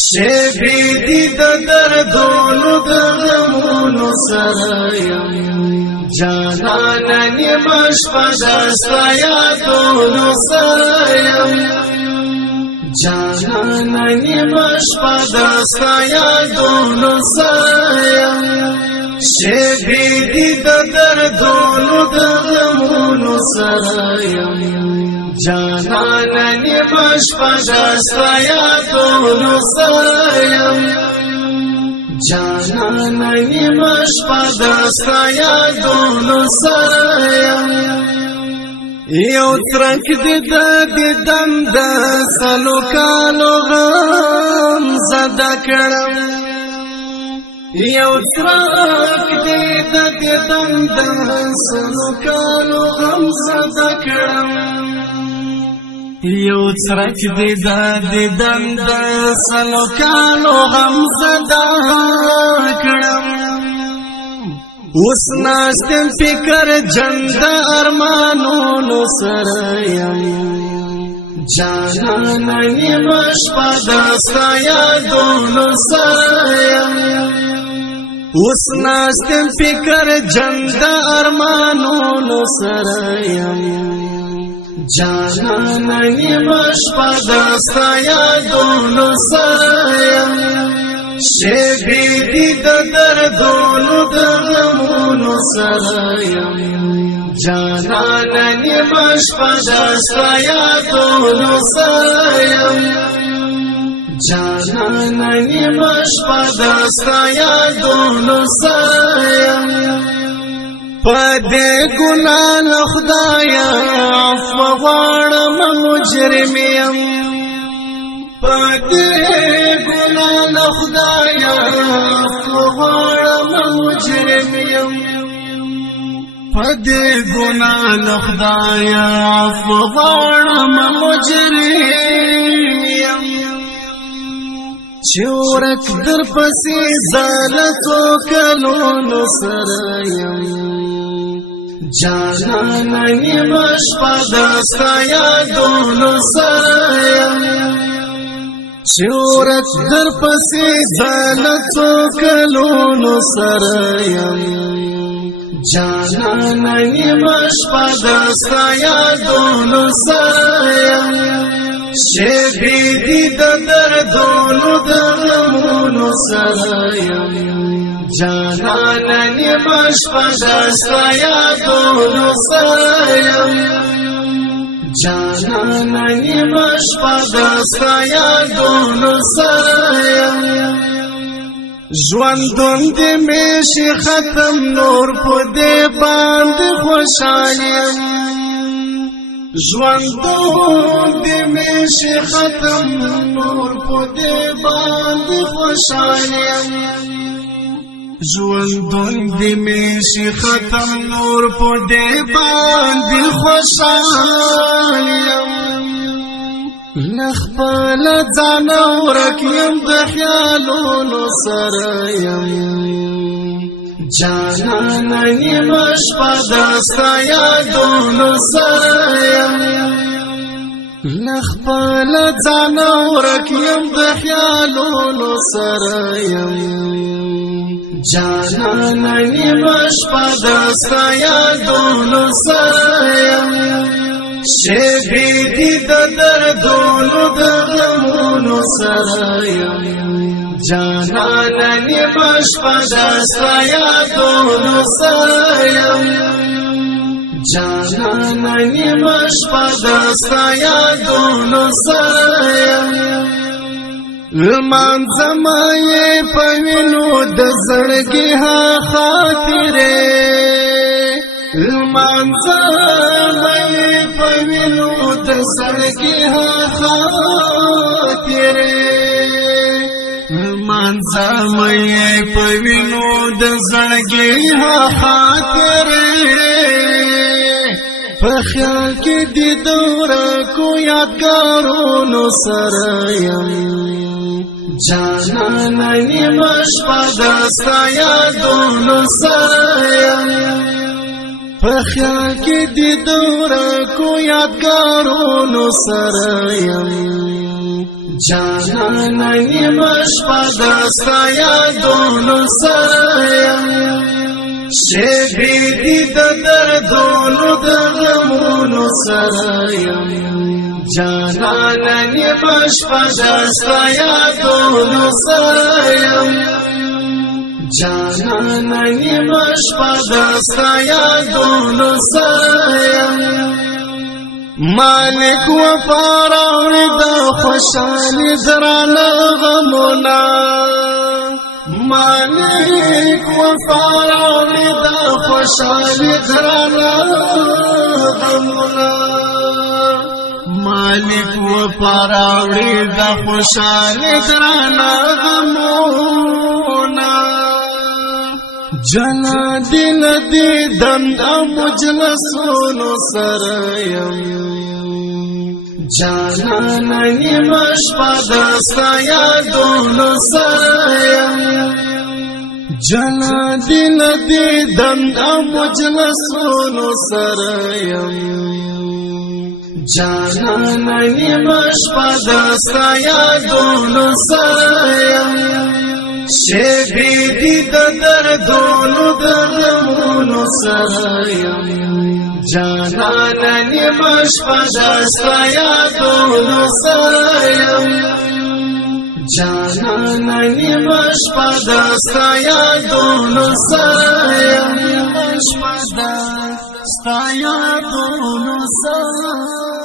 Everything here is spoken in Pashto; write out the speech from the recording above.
شبی دی د دردونو د غمونو سره یم جانانه نیمه شپه ستا یادونو سره یم جانانه نیمه شپه ستا یادونو سره یم شبی دی د دردونو د غمونو سره یم جانانه نیمه شپه ستا یادونو سره یم جانانه نیمه شپه ستا یادونو سره یم یو ترک دی د دیدن د سلو کالو غم زده کړم یو ترک دی د دیدن د سلو کالو غم زده کړم یو ترک دی د دیدن د سلو کالو غم زده کړم اوس ناستم فکر جند ارمانونو سره یم جانانه نیمه شپه ستا یادونو سره یم اوس ناستم فکر جند ارمانونو سره یم جانانه نیمه شپه ستا یادونو سره یم شبی دی د دردونو د غمونو سره یم جانانه نیمه شپه ستا یادونو سره یم جانانه نیمه شپه ستا یادونو سره یم پدې ګناه له خدایه عفو غواړم مجرم یم پدې ګناه له خدایه عفو غواړم مجرم یم پدې ګناه له خدایه عفو غواړم مجرم یم چې ورک در پسې زاله څو کلونو سره یم جانانه نیمه شپه ستا یادونو سره یم چې ورک در پسې زاله څو کلونو سره یم جانانه نیمه شپه ستا یادونو سره یم شبی دی د دردونو د غمونو سره یم جانانه نیمه شپه ستا یادونو سره یم جانانه نیمه شپه ستا یادونو سره یم ژوندون دې مې شي ختم نور په دې باندې خوشحال یم ژوندون دې مې شي ختم نور په دې باندې خوشحال یم ژوندون دې مې شي ختم نور په دې باندې خوشحال یم لخپل ځان ورک یم د خیالونو سره یم جانانه نیمه شپه ستا یادونو سره یم لخپل ځان ورک یم د خیالونو سره یم جانانه نیمه شپه ستا یادونو سره یم شبی دی د دردونو د غمونو سره یم جانانه نیمه شپه ستا یادونو سره یم جانانه نیمه شپه ستا یادونو سره یم لمانځمه یې په وینو د زړګي خاطرې لمانځمه یې په وینو د زړګي خاطرې لمانځمه یې په وینو د زړګي خاطرې په خیال کې د دورکو یادګارونو سره یم جانانه نیمه شپه ستا یادونو سره یم په خیال کې د دورکو یادګارونو سره یم جانانا نیمش پدستا یادونو سرایم شیبی دی دردونو دغمونو سرایم جانانا نیمش پدستا یادونو سرایم جانانا نیمش پدستا یادونو سرایم مالک وفاراوی دا خوشالی درانا غمونا مالک وفاراوی دا خوشالی درانا غمونا مالک وفاراوی دا خوشالی درانا غمونا جلا دل دی دند مجلسونو سرایم جانانا نیمش پدستا یادونو سرایم جلا دل دی دند مجلسونو سرایم جانانا نیمش پدستا یادونو سرایم شیبی دی دردونو دغمونو سرایم جانانا نیمش پدستا یادونو سرایم جانانا نیمش پدستا یادونو سرایم نیمش پدستا یادونو سرایم